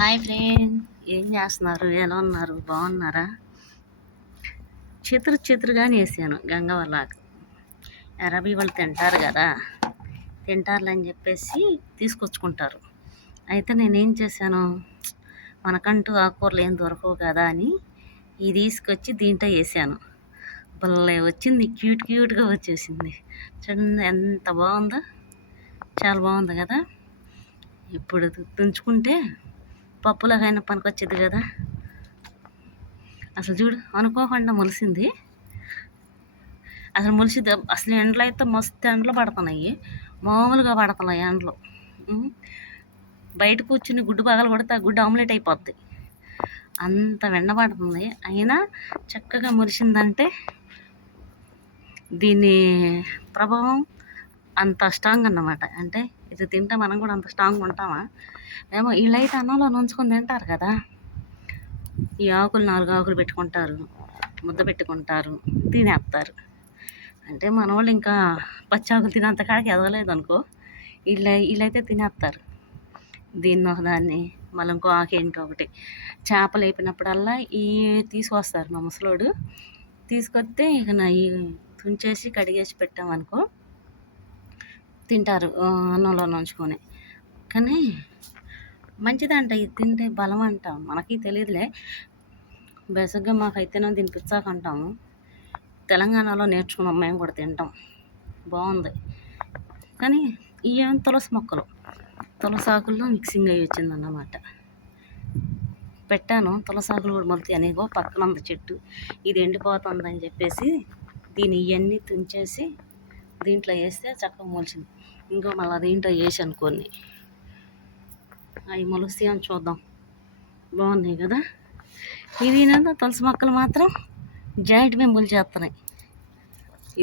Hi friend, ఏం చేస్తున్నారు? ఎలా ఉన్నారు? బాగున్నారా? చిత్రుగానే వేసాను గంగవల్లాకు. రబీ వాళ్ళు తింటారు కదా, తింటారులే అని చెప్పేసి తీసుకొచ్చుకుంటారు. అయితే నేనేం చేశాను, మనకంటూ ఆకుకూరలు ఏం దొరకవు కదా అని ఇది తీసుకొచ్చి దీంట్లో వేసాను. భలే వచ్చింది, క్యూట్గా వచ్చేసింది. చూడండి ఎంత బాగుందో, చాలా బాగుంది కదా. ఇప్పుడు తుంచుకుంటే పప్పులాగైనా పనికొచ్చేది కదా. అసలు చూడు, అనుకోకుండా మొలిసింది. అసలు మొలిసింది. అసలు ఎండలు అయితే మస్తు ఎండలు పడుతున్నాయి, మామూలుగా పడుతున్నాయి ఎండలు. బయట కూర్చుని గుడ్డు పగలు కొడితే ఆ గుడ్డు ఆమ్లెట్ అయిపోద్ది, అంత వెండ పడుతుంది. అయినా చక్కగా మొలిసిందంటే దీని ప్రభావం అంత స్ట్రాంగ్ అన్నమాట. అంటే ఇది తింటే మనం కూడా అంత స్ట్రాంగ్ ఉంటామా ఏమో. వీళ్ళైతే అన్నంలో నుంచుకొని తింటారు కదా. ఈ ఆకులు 4 ఆకులు పెట్టుకుంటారు, ముద్ద పెట్టుకుంటారు, తినేస్తారు. అంటే మన వాళ్ళు ఇంకా పచ్చి ఆకులు తినేంత కాడికి ఎదగలేదు అనుకో. వీళ్ళైతే తినేస్తారు దీన్ని ఒకదాన్ని, మళ్ళీ ఇంకో ఆకు ఏంటో ఒకటి. చేపలు వేపినప్పుడల్లా ఈ తీసుకొస్తారు మా ముసలోడు. తీసుకొస్తే ఇక ఈ తుంచేసి కడిగేసి పెట్టామనుకో తింటారు అన్నంలో నుంచుకొని. కానీ మంచిదంట, ఇది తింటే బలం అంట. మనకి తెలియదులే, బేసిక్గా మాకైతేనే తినిపించాకంటాము. తెలంగాణలో నేర్చుకున్నాం, మేము కూడా తింటాం, బాగుంది. కానీ ఇవేం తులసి మొక్కలు, తులసాకుల్లో మిక్సింగ్ అయ్యి వచ్చిందన్నమాట. పెట్టాను, తులసాకులు కూడా మొలతాయి అనేగో పక్కన ఉంది చెట్టు. ఇది ఎండిపోతుందని చెప్పేసి దీన్ని ఇవన్నీ తుంచేసి దీంట్లో వేస్తే చక్కగా మొలిచింది. ఇంకో మళ్ళీ దీంట్లో వేసాను కొన్ని, అవి మొలుస్తాయి అని చూద్దాం. బాగున్నాయి కదా. ఇది తులసి మొక్కలు మాత్రం జాయింట్ మేము మొలిచేస్తున్నాయి.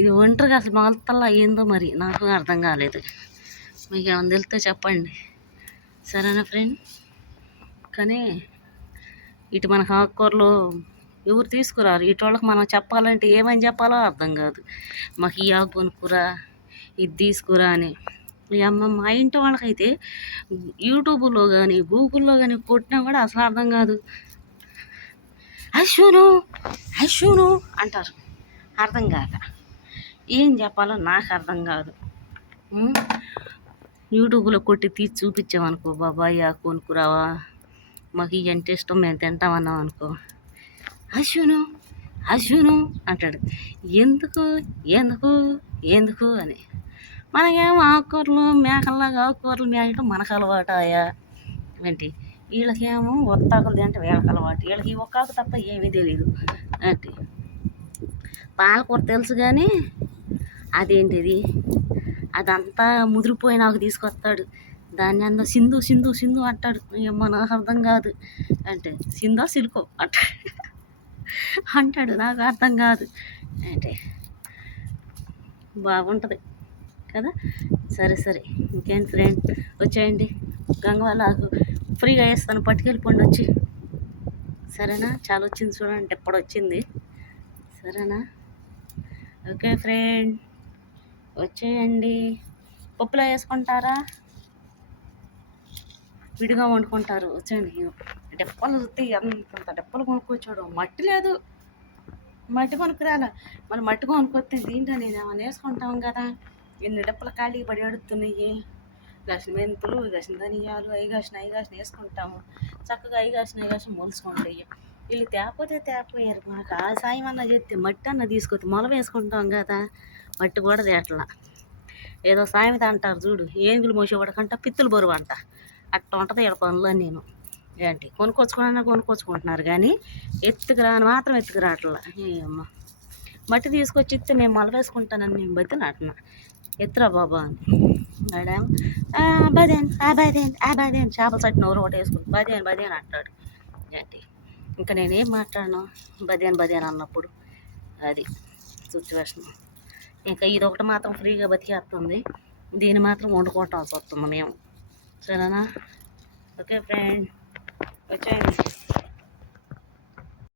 ఇది ఒంటరిగా అసలు మొలతల్లా ఏందో మరి నాకు అర్థం కాలేదు. మీకు ఏమైనా తెలిస్తే చెప్పండి, సరేనా ఫ్రెండ్. కానీ ఇటు మనకు ఆకుకూరలు ఎవరు తీసుకురారు. ఇటు వాళ్ళకి మనం చెప్పాలంటే ఏమని చెప్పాలో అర్థం కాదు. మాకు ఈ ఆకు కొనుక్కురా, ఇది తీసుకురా అని. మా ఇంటి వాళ్ళకైతే యూట్యూబ్లో కానీ గూగుల్లో కానీ కొట్టినా కూడా అసలు అర్థం కాదు. అశ్వను అంటారు, అర్థం కాక. ఏం చెప్పాలో నాకు అర్థం కాదు. యూట్యూబ్లో కొట్టి తీసి చూపించామనుకో, బాబాయ్ ఆ కొనుక్కురావా, మాకు ఇవి అంటే ఇష్టం, మేము తింటామన్నాం అనుకో, అశ్వను అంటాడు. ఎందుకు ఎందుకు ఎందుకు అని. మనకేమో ఆకుకూరలు మేకల్లాగా ఆకుకూరలు మేకటం మనకు అలవాటాయా ఏంటి? వీళ్ళకేమో ఒత్తాకులు తింటే వీళ్ళకి అలవాటు. వీళ్ళకి ఈ ఒక్కాకు తప్ప ఏమీ తెలియదు ఏంటి. పాలకూర తెలుసు కానీ అదేంటిది, అదంతా ముదిరిపోయిన ఆకు తీసుకొస్తాడు, దాన్ని అన్న సింధు సింధు సింధు అంటాడు. ఏమో నాకు అర్థం కాదు. అంటే సింధో సిల్కో అంటాడు, నాకు అర్థం కాదు. అంటే బాగుంటుంది కదా. సరే ఇంకేంటి ఫ్రెండ్, వచ్చేయండి, గంగవాళ్ళ ఆకు ఫ్రీగా వేస్తాను, పట్టుకెళ్ళిపోండి వచ్చి. సరేనా, చాలా వచ్చింది చూడండి, ఎప్పుడు వచ్చింది. సరేనా, ఓకే ఫ్రెండ్, వచ్చేయండి. పప్పులో వేసుకుంటారా, విడిగా వండుకుంటారు, వచ్చేయండి. డెప్పలు చూస్తే అంత డెప్పలు కొనుక్కొచ్చాడు. మట్టి లేదు, మట్టి కొనుక్కురాలా. మరి మట్టి కొనుక్కొస్తే దీంట్లో నేను ఏమైనా వేసుకుంటాం కదా. ఎన్ని డెప్పలు ఖాళీ పడి అడుగుతున్నాయి. గసిన మెంతులు, గసిన ధనియాలు, అవి కాసిన వేసుకుంటాము. చక్కగా అవి కాసిన మొలుసుకుంటాయి. వీళ్ళు తేపోయారు. మాకు ఆ సాయం అన్న చెప్తే మట్టి అన్న తీసుకొచ్చి మొల వేసుకుంటాం కదా. మట్టి కూడా తేటలా. ఏదో సామెత అంటారు చూడు, ఏనుగులు మోసేవాడకంట పిత్తులు బరువు అంట. అట్ట ఉంటుంది ఇక్కడ పనులు. నేను ఏంటి కొనుక్కొచ్చుకుంటున్నారు కానీ ఎత్తుకురాని మాత్రం ఎత్తుకురాట్లా. ఏమ్మా మట్టి తీసుకొచ్చి ఇస్తే మేము మొల వేసుకుంటానని నేను బతి నాటిన. ఎత్తురా బాబా అని ఆడేమో బదేన్ చేపల చట్టిన నోరు ఒకటి వేసుకుని బదేన్ అంటాడు. ఏంటి ఇంకా నేనేం మాట్లాడను, బదేన్ అన్నప్పుడు అది సిచ్యువేషన్. ఇంకా ఇది ఒకటి మాత్రం ఫ్రీగా బతికేస్తుంది, దీన్ని మాత్రం వండుకోవటాల్సి వస్తుంది మేము. సరేనా, ఓకే ఫ్రెండ్, వచ్చేయండి.